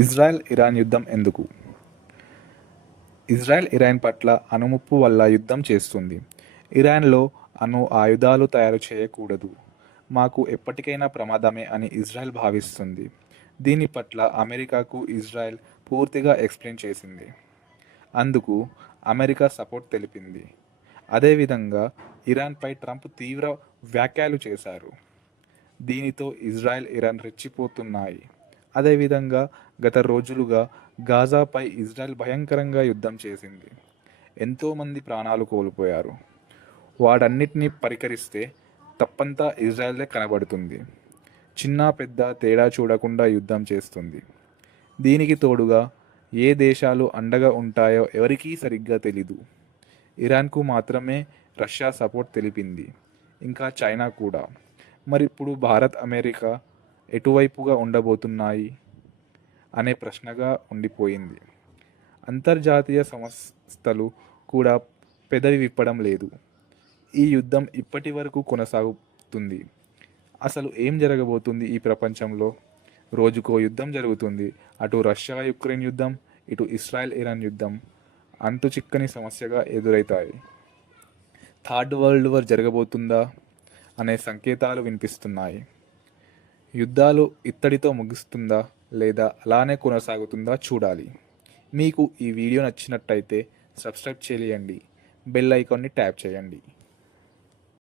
Israel Iran యుద్ధం ఎందుకు? Israel Iran పట్ల అణుముప్పు వల్ల యుద్ధం చేస్తుంది. ఇరాన్లో అణు ఆయుధాలు తయారు చేయకూడదు, మాకు ఎప్పటికైనా ప్రమాదమే అని ఇజ్రాయెల్ భావిస్తుంది. దీని పట్ల అమెరికాకు ఇజ్రాయెల్ పూర్తిగా ఎక్స్ప్లెయిన్ చేసింది. అందుకు అమెరికా సపోర్ట్ తెలిపింది. అదేవిధంగా ఇరాన్పై ట్రంప్ తీవ్ర వ్యాఖ్యలు చేశారు. దీనితో ఇజ్రాయెల్ ఇరాన్ రెచ్చిపోతున్నాయి. అదేవిధంగా గత రోజులుగా గాజాపై ఇజ్రాయెల్ భయంకరంగా యుద్ధం చేసింది. ఎంతోమంది ప్రాణాలు కోల్పోయారు. వాటన్నిటిని పరికరిస్తే తప్పంతా ఇజ్రాయెల్దే కనబడుతుంది. చిన్న పెద్ద తేడా చూడకుండా యుద్ధం చేస్తుంది. దీనికి తోడుగా ఏ దేశాలు అండగా ఉంటాయో ఎవరికీ సరిగ్గా తెలీదు. ఇరాన్కు మాత్రమే రష్యా సపోర్ట్ తెలిపింది, ఇంకా చైనా కూడా. మరిప్పుడు భారత్, అమెరికా ఎటువైపుగా ఉండబోతున్నాయి అనే ప్రశ్నగా ఉండిపోయింది. అంతర్జాతీయ సంస్థలు కూడా పెదవి విప్పడం లేదు. ఈ యుద్ధం ఇప్పటి వరకు కొనసాగుతుంది. అసలు ఏం జరగబోతుంది ఈ ప్రపంచంలో? రోజుకో యుద్ధం జరుగుతుంది. అటు రష్యా యుక్రెయిన్ యుద్ధం, ఇటు ఇస్రాయెల్ ఇరాన్ యుద్ధం అంతు చిక్కని సమస్యగా ఎదురవుతాయి. థర్డ్ వరల్డ్ వార్ జరగబోతుందా అనే సంకేతాలు వినిపిస్తున్నాయి. యుద్ధాలు ఇత్తడితో ముగుస్తుందా లేదా అలానే కొనసాగుతుందా చూడాలి. మీకు ఈ వీడియో నచ్చినట్టయితే సబ్స్క్రైబ్ చేయండి, బెల్ ఐకాన్ని ట్యాప్ చేయండి.